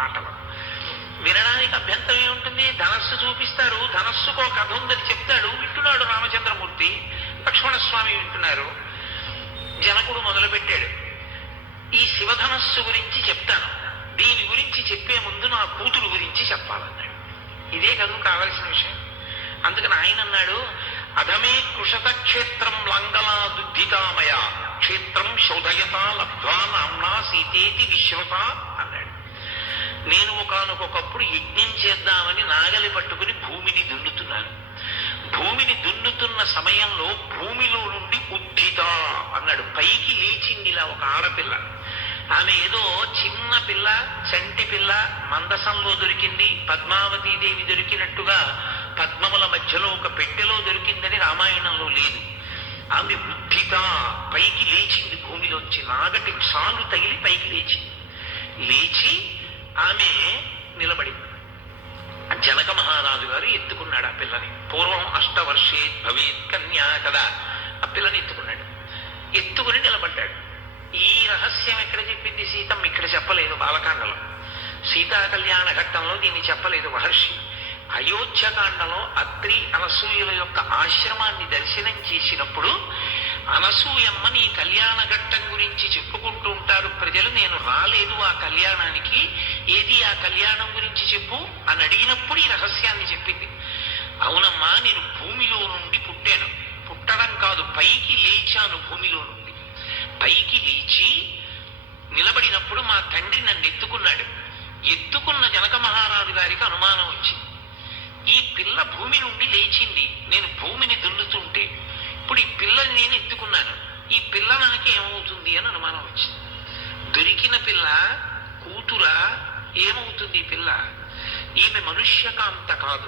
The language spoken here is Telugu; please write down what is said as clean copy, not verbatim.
మాటలు వినడానికి అభ్యంతరం ఏముంటుంది? ధనస్సు చూపిస్తారు, ధనస్సుకు ఒక కథ ఉందని చెప్తాడు, వింటున్నాడు రామచంద్రమూర్తి, లక్ష్మణస్వామి వింటున్నారు. జనకుడు మొదలుపెట్టాడు, ఈ శివధనస్సు గురించి చెప్తాను, దీని గురించి చెప్పే ముందు నా కూతురు గురించి చెప్పాలన్నాడు. ఇదే కదూ కావలసిన విషయం. అందుకని ఆయన అన్నాడు, అధమే కృషత క్షేత్రం లంగలా దుద్ధితామయ క్షేత్రం శోధయత లబ్ధ్వా నామ్నా సీతేతి విశ్వత అన్నాడు. నేను ఒకనొకప్పుడు యజ్ఞం చేద్దామని నాగలి పట్టుకుని భూమిని దున్నుతున్నాను. భూమిని దున్నుతున్న సమయంలో భూమిలో నుండి ఉద్ధిత అన్నాడు, పైకి లేచిందిలా ఒక ఆడపిల్ల. ఆమె ఏదో చిన్న పిల్ల, చంటి పిల్ల, మందసంలో దొరికింది, పద్మావతీదేవి దొరికినట్టుగా పద్మముల మధ్యలో ఒక పెట్టెలో దొరికిందని రామాయణంలో లేదు. ఆమె ఉద్ధిత, పైకి లేచింది భూమిలోంచి, నాగటి చాలు తగిలి పైకి లేచింది. లేచి ఆమె నిలబడింది. జనక మహారాజు గారు ఎత్తుకున్నాడు ఆ పిల్లని. పూర్వం అష్టవర్షే భవేత్ కన్యా కదా, ఆ పిల్లని ఎత్తుకున్నాడు. ఎత్తుకుని నిలబడ్డాడు. ఈ రహస్యం ఎక్కడ చెప్పింది సీతమ్మ? ఇక్కడ చెప్పలేదు బాలకాండలో. సీతా కళ్యాణ ఘట్టంలో దీన్ని చెప్పలేదు మహర్షి. అయోధ్యకాండలో అత్రి అనసూయుల యొక్క ఆశ్రమాన్ని దర్శనం చేసినప్పుడు అనసూయమ్మ నీ కళ్యాణ ఘట్టం గురించి చెప్పుకుంటూ ఉంటారు ప్రజలు, నేను రాలేదు ఆ కళ్యాణానికి, ఏది ఆ కళ్యాణం గురించి చెప్పు అని అడిగినప్పుడు ఈ రహస్యాన్ని చెప్పింది. అవునమ్మా, నేను భూమిలో నుండి పుట్టాను, పుట్టడం కాదు పైకి లేచాను, భూమిలో నుండి పైకి లేచి నిలబడినప్పుడు మా తండ్రి నన్ను ఎత్తుకున్నాడు. ఎత్తుకున్న జనక మహారాజు గారికి అనుమానం వచ్చింది, ఈ పిల్ల భూమి నుండి లేచింది, నేను భూమిని దున్నుతుంటే ఇప్పుడు ఈ పిల్లని నేను ఎత్తుకున్నాను, ఈ పిల్ల నాకు ఏమవుతుంది అని అనుమానం వచ్చింది. దొరికిన పిల్ల కూతురా, ఏమవుతుంది ఈ పిల్ల? ఈమె మనుష్యకాంత కాదు,